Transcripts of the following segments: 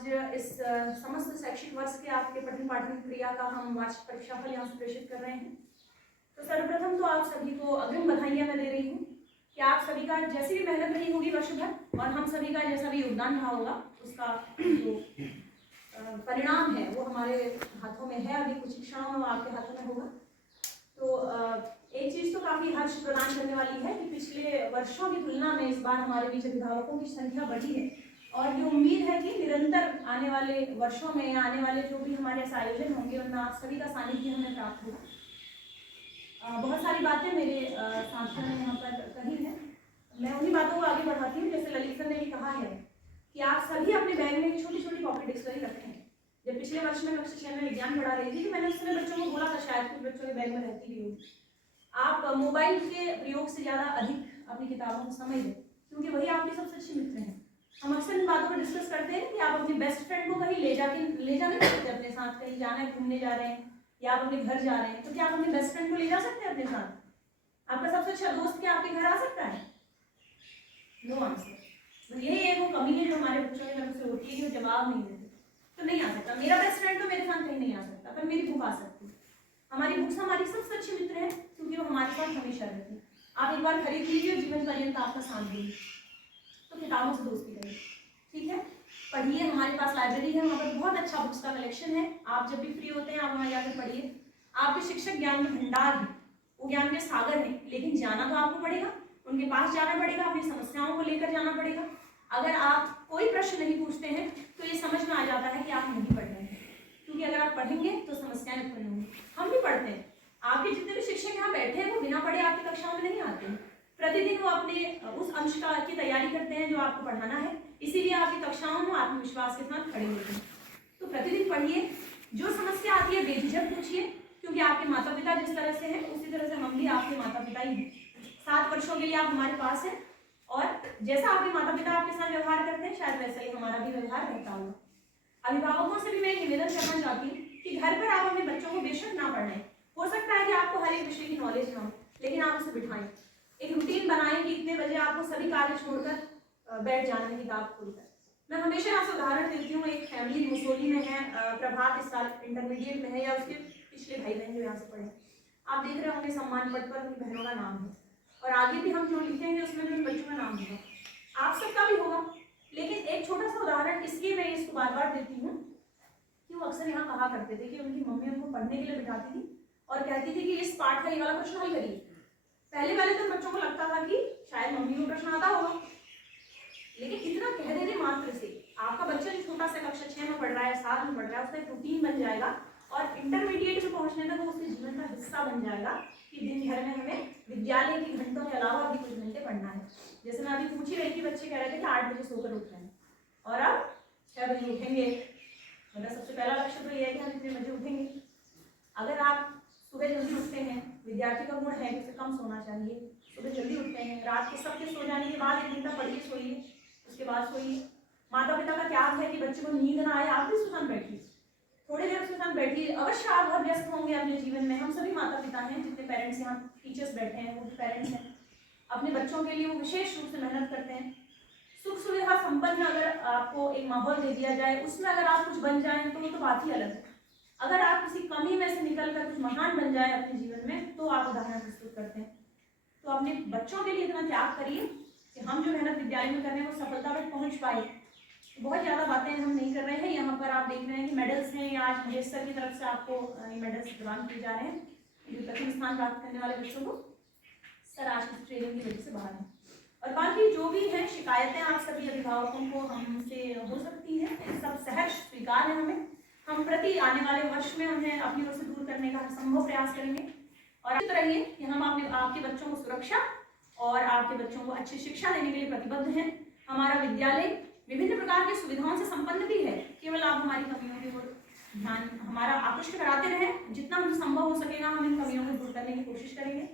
इस समस्त शैक्षिक वर्ष के आपके पठन पाठन क्रिया का हम वार्षिक परीक्षाफल यहाँ से प्रेषित कर रहे हैं। तो सर्वप्रथम तो आप सभी को अग्रिम बधाइयाँ मैं दे रही हूँ कि आप सभी का जैसी भी मेहनत रही होगी वर्ष भर और हम सभी का जैसा भी योगदान रहा होगा उसका जो परिणाम है वो हमारे हाथों में है। अभी कुछ क्षणों में वो आपके हाथों में होगा। तो एक चीज़ तो काफ़ी हर्ष प्रदान करने वाली है कि पिछले वर्षों की तुलना में इस बार हमारे बीच अभिभावकों की संख्या बढ़ी है और ये उम्मीद है कि निरंतर आने वाले वर्षों में या आने वाले जो भी हमारे ऐसे आयोजन होंगे उनमें आप सभी का सानिध्य हमें प्राप्त होगा। बहुत सारी बातें मेरे साथियों ने यहाँ पर कही हैं, मैं उन्हीं बातों को आगे बढ़ाती हूँ। जैसे ललित सर ने भी कहा है कि आप सभी अपने बैग में एक छोटी छोटी पॉकेट डिक्शनरी रखें। जब पिछले वर्ष में कक्षा 6 में विज्ञान पढ़ा रही थी तो मैंने उस समय बच्चों को बोला था, शायद कुछ बच्चों के बैग में रहती भी होगी, आप मोबाइल के प्रयोग से ज़्यादा अधिक अपनी किताबों को समझ लें क्योंकि वही आपके सबसे अच्छे मित्र हैं। हम अक्सर इन बातों पर डिस्कस करते हैं कि आप अपने बेस्ट फ्रेंड को कहीं ले जा नहीं सकते अपने साथ, कहीं जाना है, घूमने जा रहे हैं या आप अपने घर जा रहे हैं तो क्या आप अपने बेस्ट फ्रेंड को ले जा सकते हैं अपने साथ? आपका सबसे अच्छा दोस्त क्या आपके घर आ सकता है? No answer. तो यही एक वो कमी है जो हमारे बच्चों की तरफ से होती है कि वो जवाब नहीं देते। तो नहीं आ सकता मेरा बेस्ट फ्रेंड, तो मेरे साथ कहीं नहीं आ सकता, पर मेरी बुक आ सकती है। हमारी बुक्स हमारी सबसे अच्छे मित्र हैं क्योंकि वो हमारे साथ हमेशा रहती है। आप एक बार खरीद लीजिए, जीवन पर्यंत आपका साथ देंगे। तो किताबों से दोस्ती करिए, ठीक है, पढ़िए। हमारे पास लाइब्रेरी है, वहाँ पर बहुत अच्छा बुक्स का कलेक्शन है। आप जब भी फ्री होते हैं आप वहाँ जाकर पढ़िए। आपके शिक्षक ज्ञान के भंडार हैं, वो ज्ञान के सागर हैं, लेकिन जाना तो आपको पड़ेगा, उनके पास जाना पड़ेगा, अपनी समस्याओं को लेकर जाना पड़ेगा। अगर आप कोई प्रश्न नहीं पूछते हैं तो ये समझ में आ जाता है कि आप नहीं पढ़ रहे हैं, क्योंकि अगर आप पढ़ेंगे तो समस्याएं उत्पन्न होंगी। हम भी पढ़ते हैं, आपके जितने भी शिक्षक यहाँ बैठे हैं वो बिना पढ़े आपकी कक्षाओं में नहीं आते हैं। प्रतिदिन वो अपने उस अंश की तैयारी करते हैं जो आपको पढ़ाना है, इसीलिए आपकी कक्षाओं में आत्मविश्वास के साथ खड़े होते हैं। तो प्रतिदिन पढ़िए, जो समस्या आती है बेझिझक पूछिए, क्योंकि आपके माता पिता जिस तरह से हैं उसी तरह से हम भी आपके माता पिता ही हैं। 7 वर्षों के लिए आप हमारे पास हैं और जैसा आपके माता पिता आपके साथ व्यवहार करते हैं शायद वैसा ही हमारा भी व्यवहार रहता होगा। अभिभावकों से भी मैं निवेदन करना चाहती हूँ कि घर पर आप अपने बच्चों को बेशक ना पढ़ाएं, हो सकता है कि आपको हर एक विषय की नॉलेज ना हो, लेकिन आप उसे बिठाएं, एक रूटीन बनाएं कि इतने बजे आपको सभी कार्य छोड़कर बैठ जाना है किताब खोलकर। मैं हमेशा यहाँ से उदाहरण देती हूँ, एक फैमिली मुसोली में है, प्रभात इस साल इंटरमीडिएट में है या उसके पिछले भाई बहन जो यहाँ से पढ़े, आप देख रहे होंगे सम्मान पट पर उनकी बहनों का नाम है और आगे भी हम जो लिखेंगे उसमें भी उन बच्चों का नाम होगा, आप सबका भी होगा। लेकिन एक छोटा सा उदाहरण इसलिए मैं इसको बार बार देती हूँ कि वो अक्सर यहाँ कहा करते थे कि उनकी मम्मी उनको पढ़ने के लिए बिठाती थी और कहती थी कि इस पाठ का ये वाला प्रश्न हल करिए। पहले वाले तो बच्चों को लगता था कि शायद मम्मी को प्रश्न आता होगा, लेकिन इतना कह देने मात्र से आपका बच्चा जो छोटा सा कक्षा 6 में पढ़ रहा है, 7 में पढ़ रहा है, उसका एक रूटीन बन जाएगा और इंटरमीडिएट में पहुंचने तक वो उसके जीवन का हिस्सा बन जाएगा कि दिन भर में हमें विद्यालय के घंटों के अलावा भी कुछ घंटे पढ़ना है। जैसे मैं अभी पूछ ही रही थी, बच्चे कह रहे थे कि 8 बजे सोकर उठ रहे हैं और अब 6 बजे उठेंगे। मेरा सबसे पहला लक्ष्य तो ये है कि हम इतने बजे उठेंगे। अगर आप सुबह जल्दी उठते हैं, विद्यार्थी का गुण है कि उसे कम सोना चाहिए, सुबह जल्दी उठते हैं, रात को सबके सो जाने के बाद 1 घंटा पढ़िए, सोइए, उसके बाद सोइए। माता पिता का त्याग है कि बच्चे को नींद ना आए, आप भी उसके साथ बैठिए, थोड़ी देर उसके साथ बैठिए। अवश्य आप बहुत व्यस्त होंगे अपने जीवन में, हम सभी माता पिता हैं, जितने पेरेंट्स यहाँ टीचर्स बैठे हैं वो भी पेरेंट्स हैं, अपने बच्चों के लिए वो विशेष रूप से मेहनत करते हैं। सुख सुविधा संपन्न अगर आपको एक माहौल दे दिया जाए, उसमें अगर आप कुछ बन जाएं तो वो तो बात ही अलग है। अगर आप किसी कमी में से निकलकर कुछ महान बन जाए अपने जीवन में तो आप उदाहरण प्रस्तुत करते हैं। तो अपने बच्चों के लिए इतना त्याग करिए कि हम जो मेहनत विद्यालय में कर रहे हैं वो सफलता तक पहुंच पाए। बहुत ज़्यादा बातें हम नहीं कर रहे हैं, यहाँ पर आप देख रहे हैं कि मेडल्स हैं, या आज महेश सर की तरफ से आपको मेडल्स प्रदान किए जा रहे हैं जो प्रथम स्थान प्राप्त करने वाले बच्चों को। सर आज की ट्रेनिंग की वजह से बाहर हैं। और बाकी जो भी है शिकायतें आप सभी अभिभावकों को हमसे हो सकती है, सब सहर्ष स्वीकार है हमें। हम प्रति आने वाले वर्ष में उन्हें अपनी ओर से दूर करने का संभव प्रयास करेंगे और अच्छी तरह ये कि हम आपके बच्चों को सुरक्षा और आपके बच्चों को अच्छी शिक्षा देने के लिए प्रतिबद्ध हैं। हमारा विद्यालय विभिन्न प्रकार की सुविधाओं से संपन्न भी है, केवल आप हमारी कमियों की ओर ध्यान हमारा आकृष्ट कराते रहें। जितना हम संभव हो सकेगा हम इन कमियों को दूर करने की कोशिश करेंगे।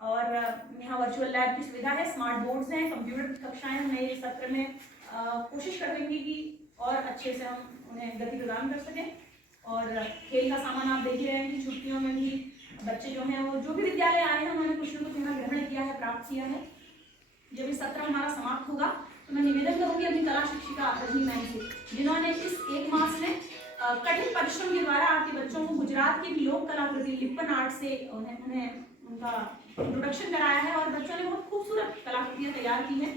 और यहाँ वर्चुअल लैब की सुविधा है, स्मार्ट बोर्ड्स हैं, कंप्यूटर की कक्षाएं नए सत्र में कोशिश करेंगे कि और अच्छे से हम उन्हें गति प्रदान कर सकें। और खेल का सामान आप देख ही रहे हैं कि छुट्टियों में भी बच्चे जो हैं वो जो भी विद्यालय आए हैं उन्होंने कुछ न कुछ यहाँ ग्रहण किया है, प्राप्त किया है। जब इस सत्र हमारा समाप्त होगा तो मैं निवेदन करूँगी अपनी कला शिक्षिका शिक्षिका रजनी मैम से, जिन्होंने इस 1 मास में कठिन परिश्रम के द्वारा आपके बच्चों को गुजरात की लोक कलाकृति लिप्पन आर्ट से उन्हें उनका इंट्रोडक्शन कराया है और बच्चों ने बहुत खूबसूरत कलाकृतियां तैयार की हैं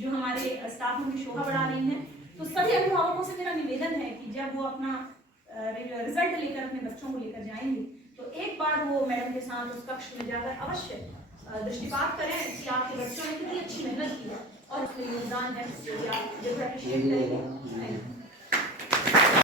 जो हमारे स्टाफ की शोभा बढ़ा रही हैं। तो सभी अभिभावकों से मेरा निवेदन है कि जब वो अपना रिजल्ट लेकर अपने बच्चों को लेकर जाएंगे तो एक बार वो मैडम के साथ उस कक्ष में जाकर अवश्य दृष्टिपात करें कि आपके बच्चों ने कितनी अच्छी मेहनत की है और उसमें योगदान है जो कि आप जरूर अप्रिशिएट करेंगे।